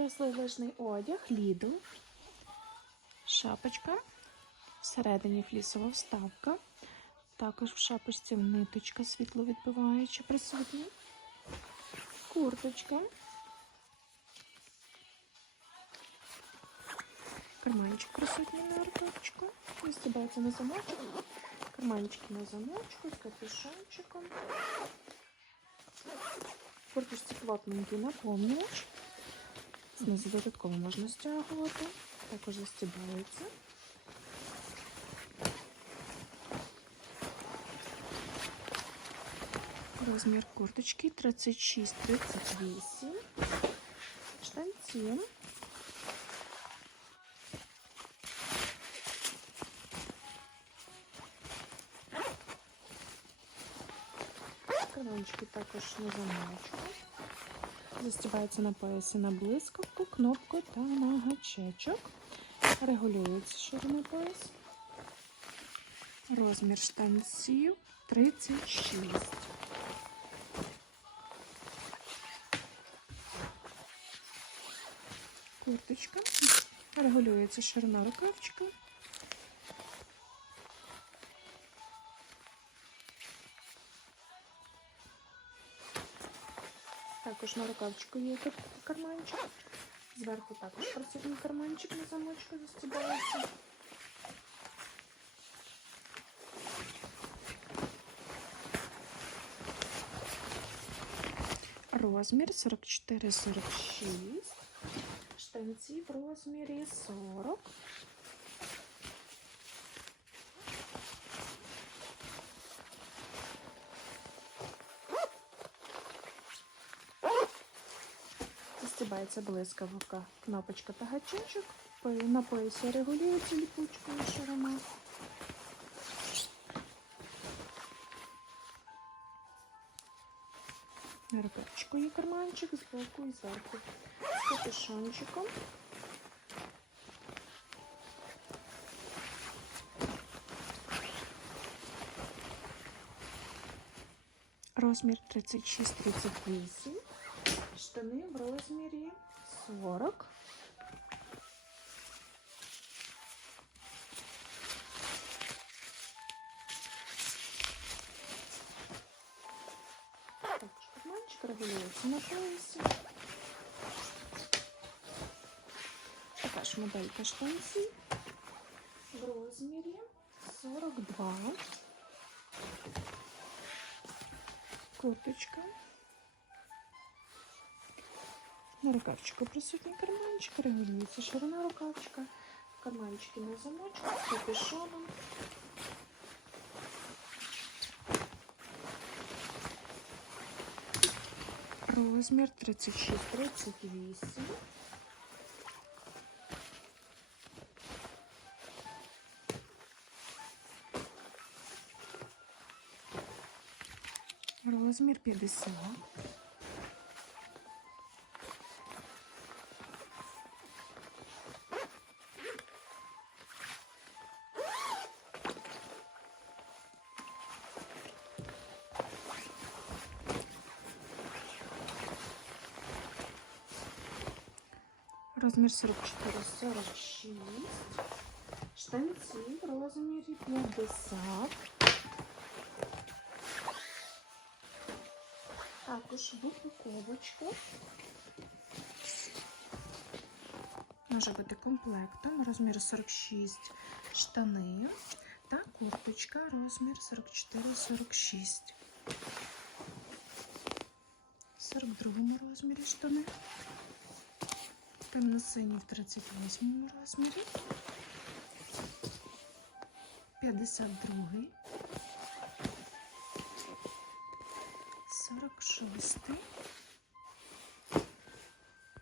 Дорослий одяг, Lidl. Шапочка. Всередині флісова вставка. Також в шапочці ниточка світловідбиваюча присутня. Курточка. Карманчик присутній на рукавчику. Вистібається на замочок. Карманчики на замочку з капюшончиком. Курточці плотненький наповнювач. Знизу додатково можна стягувати. Також застібається. Розмір курточки 36-38. Штанці. Карманчики також на замочку. Застібається на поясі на блискавку, кнопку та на гачечок. Регулюється ширина пояс. Розмір штанців 36. Курточка. Регулюється ширина рукавчика. Також на рукавчику є тут карманчик. Зверху також присутній карманчик на замочку застібається. Розмір 44-46. Штанці в розмірі 40. Застібається блискавка, кнопочка та гачечок. На поясі регулюється ліпучкою ширина. На рукавчику є карманчик з боку і зверху. З капюшончиком. Розмір 36-38. Штани в розмірі 40. Також карманчик регулюється на поясі. Така ж моделька штанців в розмірі 42. Курточка. На рукавчику присутній карманчик, регулюється ширина рукавчика, карманчики на замочку з капюшоном. Розмір 36-38. Розмір 50. Розмір 44-46. Штанці в розмірі 50. Також в упаковочку. Може бути комплектом. Розмір 46 штани та курточка розмір 44-46. В 42 розмірі штани. Темно-сині в 38 розмірі. 52. 46.